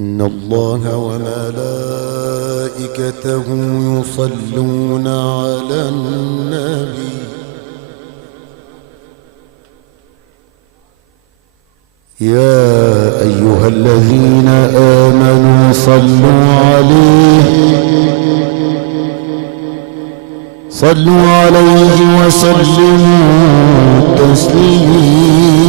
إن الله وملائكته يصلون على النبي يا أيها الذين آمنوا صلوا عليه وسلموا تسليما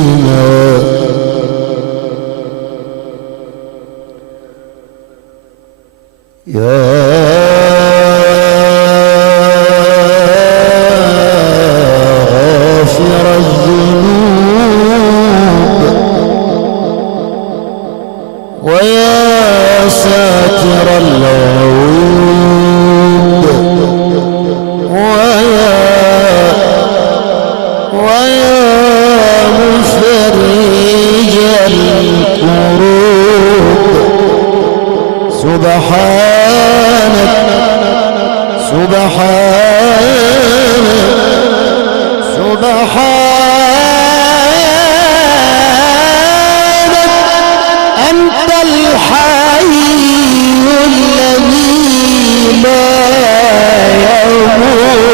يا غافر الذنوب ويا ساتر العيوب ويا مفرج الكروب سبحانك أنت الحي الذي لا يموت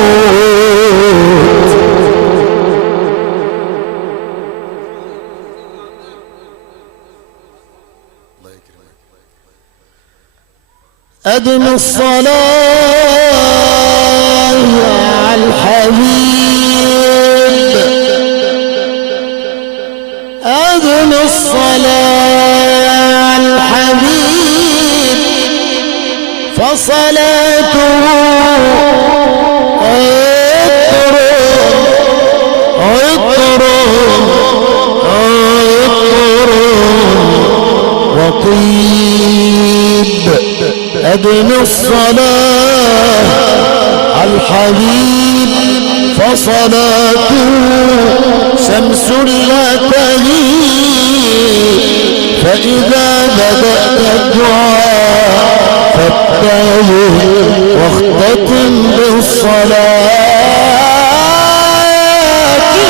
أدم الصلاة على الحبيب أدم الصلاة على الحبيب فصلاته عطر وطيب أدم الصلاة على الحبيب فصلاته شمس لا تغيب فإذا بدأت الدعاء فاتبع واختتم بالصلاة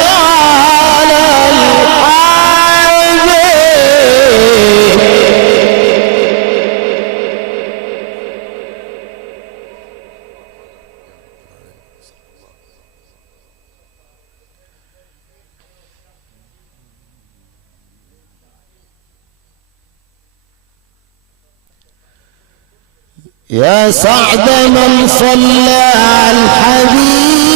على الحبيب يا سعد من صلى على الحبيب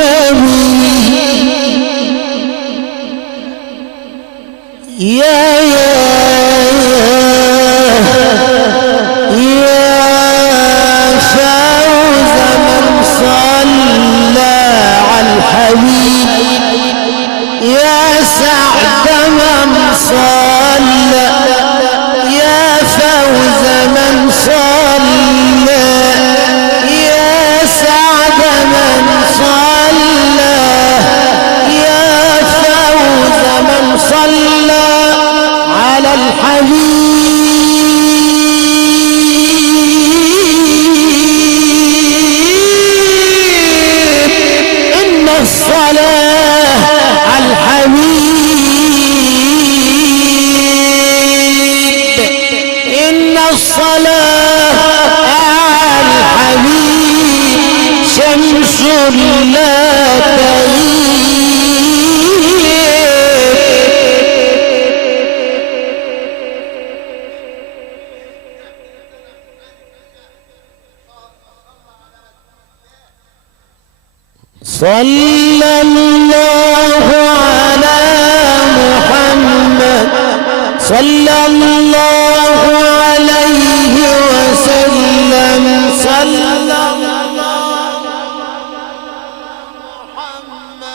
النبي يا فوز من صلى على الحبيب يا سعد من صلى فوز من صلى يا سعد من صلى يا فوز من صلى على الحبيب إن الصلاة على الحبيب إن الصلاة على الحبيب شمس لا تغيب صلى الله على محمد صلى الله عليه وسلم صلى الله محمد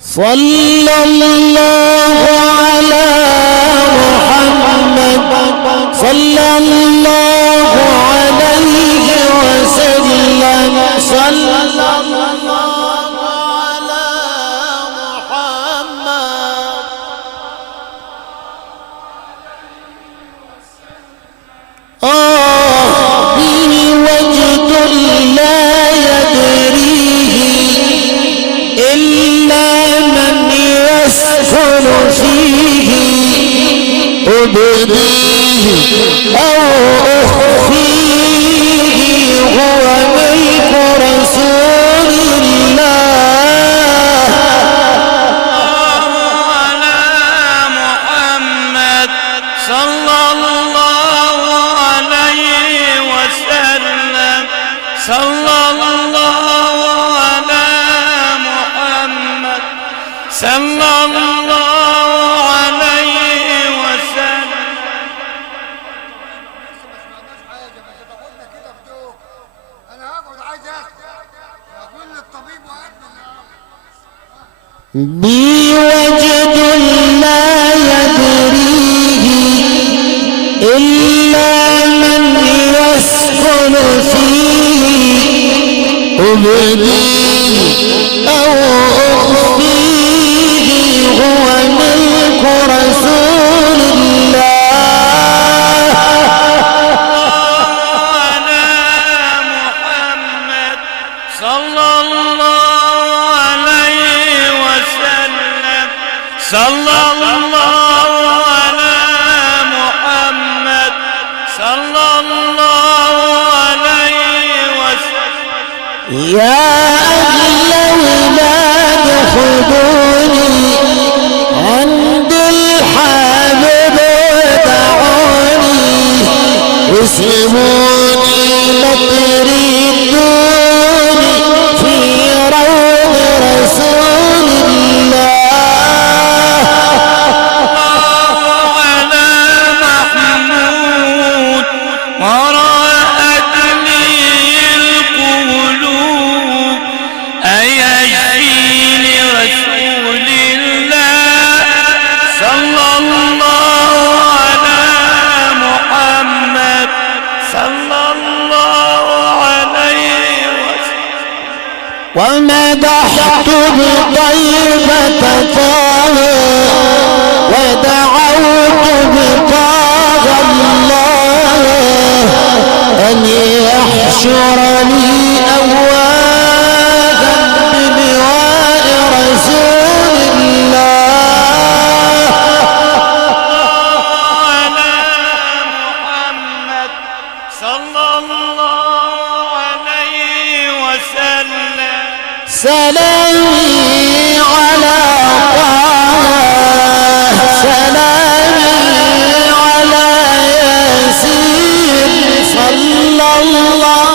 صلى الله على محمد صلى الله عليه وسلم صلى الله به وجد لا يدريه إلا من يسكن فيه أبديه أو أخفيه هو ملك رسول الله. على محمد صلى الله عليه وسلم. صلى الله على محمد صلى الله عليه وسلم. بي وجد لا يدريه إلا من يسكن فيه أبديه أو أخفيه هو ملك رسول الله. على محمد صلى الله عليه وسلم. صلى الله على محمد صلى الله عليه وسلم. يا أهل ولاد خذوني عند الحبيب ودعوني اسلموني لا تريدوني في روض رسول الله. على محمود ورأتني القلوب أيجي لرسول الله. صلى الله على محمد صلى الله عليه وسلم. ومدحت بطيبة طه ودعوت بطه الله أن يحشرني أوادا بلواء رسول الله. على محمد صلى الله عليه وسلم. سلامي على طه سلامي على ياسين صلى الله.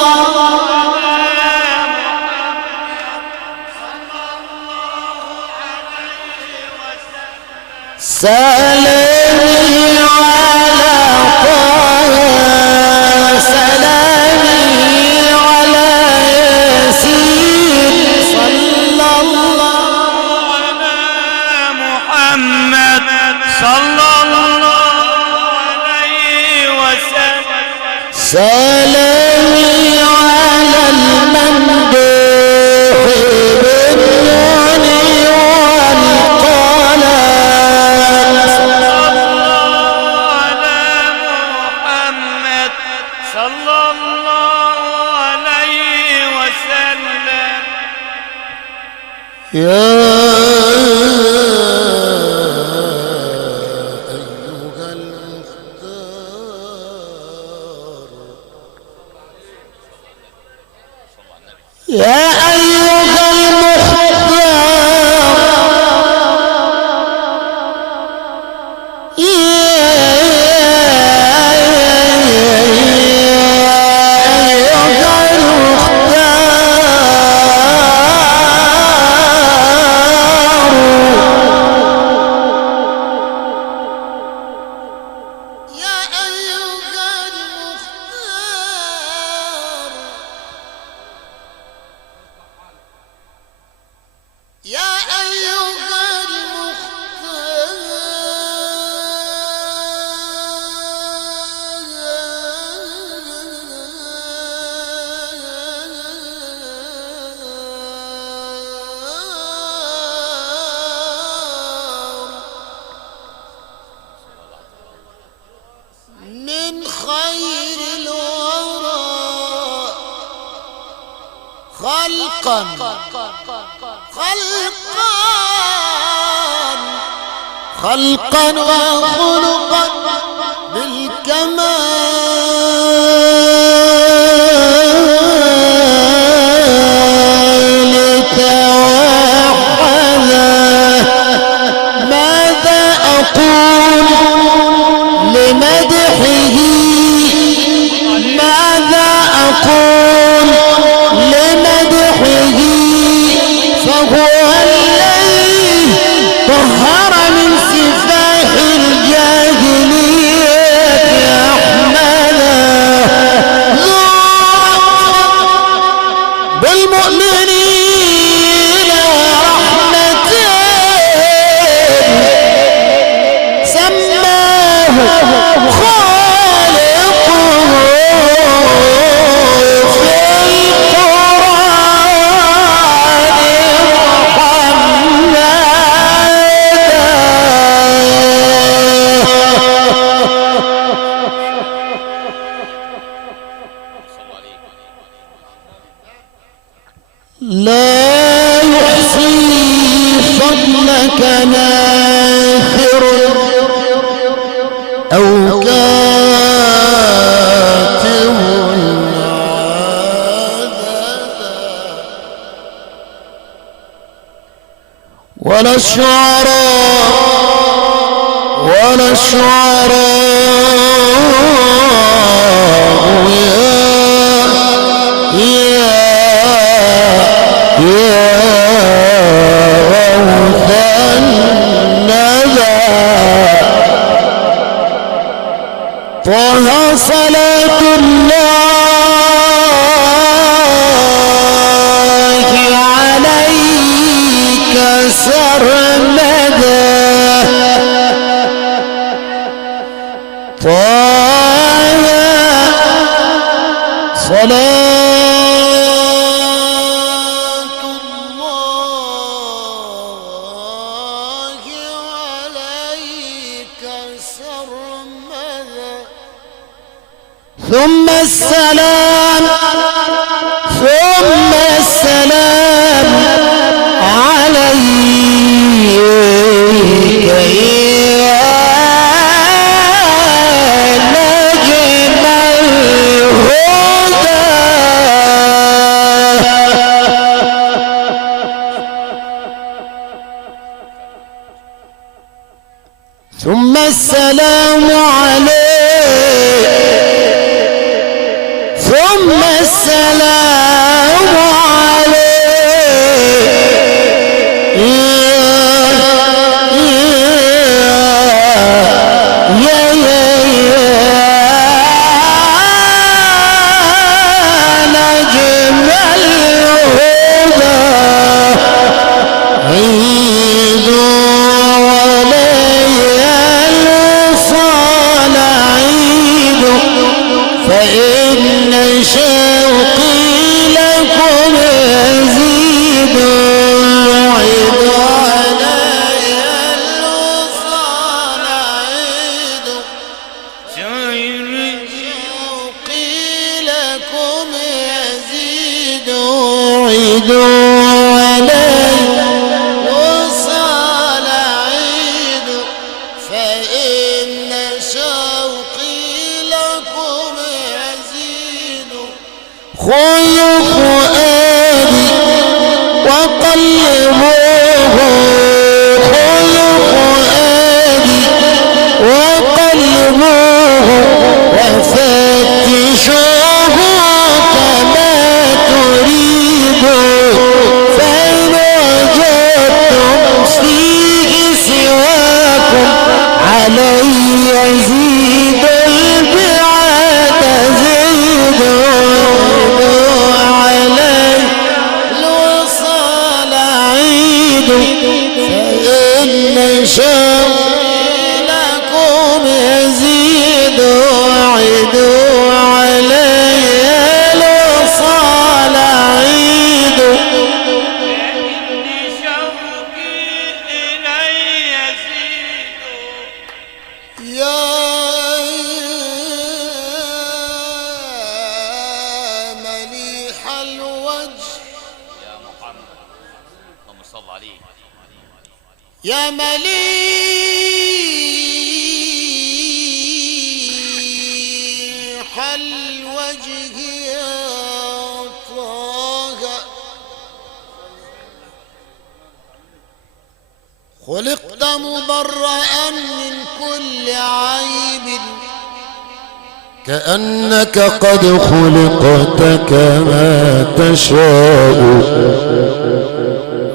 سلامي على طه سلامي على ياسين صلى الله. على محمد صلى الله عليه وسلم. سلامي على الممدوح بالنون والقلم. على محمد صلى الله عليه وسلم. يا أيها المختار يا أيها المختار خلقا خلقا وخلقا بالكمال توحدا. ماذا أقول لمدحه؟ ماذا أقول لمدحه؟ فهو الذي طهر من سفاح الجاهلية أحمدا. ذو بالمؤمنين ورحمة سماه خالقه في لا يحصي فضلك ناثر أو كاتب ولا الشعراء ولا الشعراء يا غوث الندى. طه صلاة الله عليك سرمدا. طه صلاة الله عليك سرمدا. ثم السلام ثم السلام عليك يا نجم الهدى. ثم السلام عليك ثم السلام عليك يا نجم الهدى. عيد فإن شوقي لكم يزيد. عيد علي الوصال عيد شوقي لكم يزيد. عيد علي الوصال عيد فإن شوقي لكم يزيد. خذوا فؤادي وقلبوه خذوا فؤادي وقلبوه وفتشوه كما تريدوا. فإن وجدتم فيه سواكم علي يزيد البعاد زيد. علي الوصال عيد فإن شوقي لكم يزيد. عيد علي الوصال عيد فإن شوقي إلي يزيد. يا مليح الوجه يا محمد اللهم صل يا مليح الوجه يا طه خلقت مبرأ من كل عيب كأنك قد خلقت كما تشاء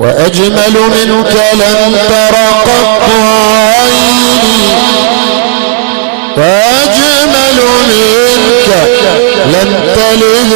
وأجمل منك لم تر قط عيني وأجمل منك لم تلد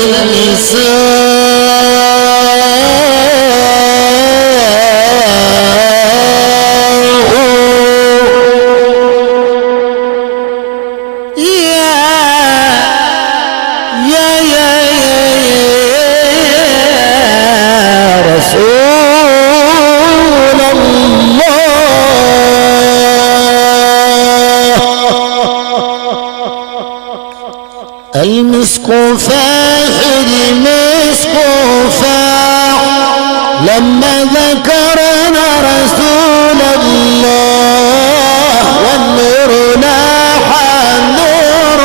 المسك فاخر مسك فاح لما ذكرنا رسول الله والنور لاح النور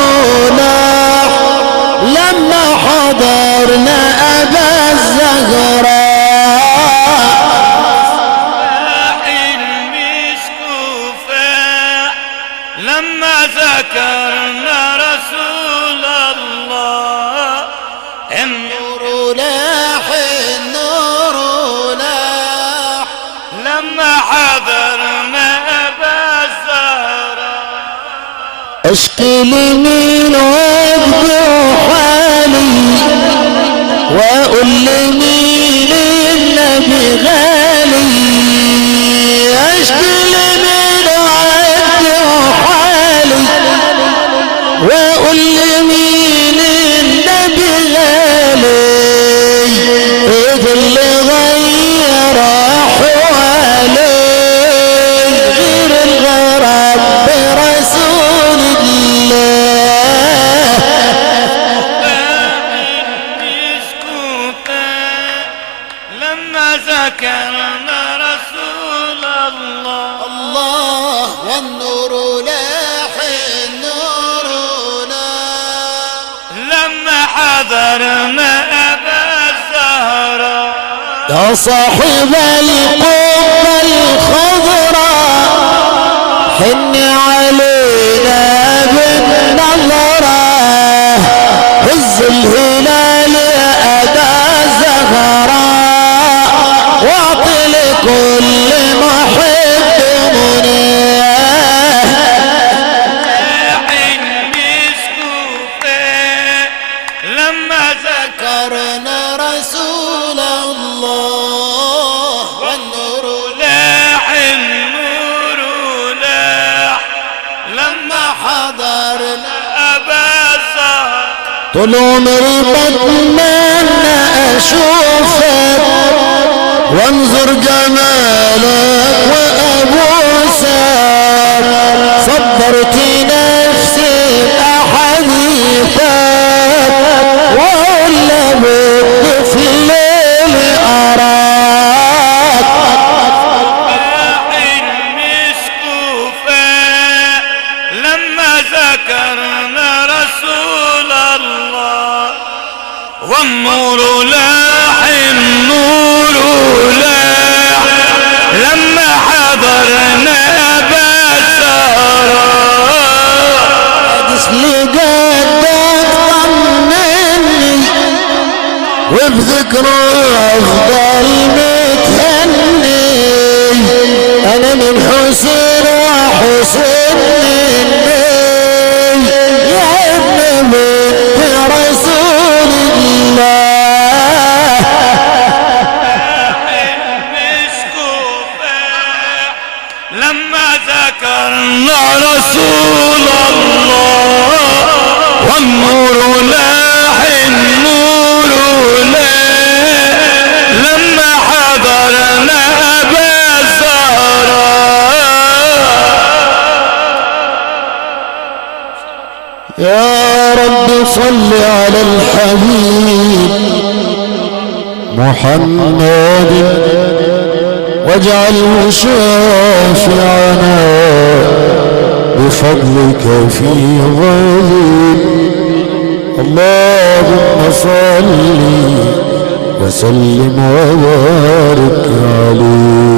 لاح لما حضرنا أبا الزهراء المسك فاح لما ذكرنا رسول الله النور لاح النور لاح لما حضرنا أبا الزهراء اشكي لمين واذكر حالي واقول لمين النبي غالي اشكي لمين واذكر حالي واقول لمين النبي غالي ايد اللي غير احوالي غير الغرب برسول الله لما ذكرنا رسول الله الله والنور لاح النور لاح لما حضرنا أبا الزهراء يا صاحب القبة الخضراء حن علينا بالنظرة هز الهلال يا أبا الزهراء واعطي لكل محب مناه لما ذكرنا رسول الله والنور لاح النور لاح لما حضرنا أبا الزهراء طول عمري بتمنى اشوفك وانظر جمالك وابوسك صبرت نفسي باحاديثك ولا بدي في الليل اراك المسك فاح لما ذكرنا رسول الله والنور لاح النور لاح لما حضرنا أبا الزهراء اللي قدك طمني وبذكره افضل متهني انا من حسين وحسين مني يا ابن بنت رسول الله المسك فاح لما ذكرنا رسول الله والنور لاح النور لاح لما حضرنا أبا الزهراء يا رب صل على الحبيب محمد واجعله شاهدا خاشعنا بفضلك في غيب. اللهم صل وسلم وبارك عليه.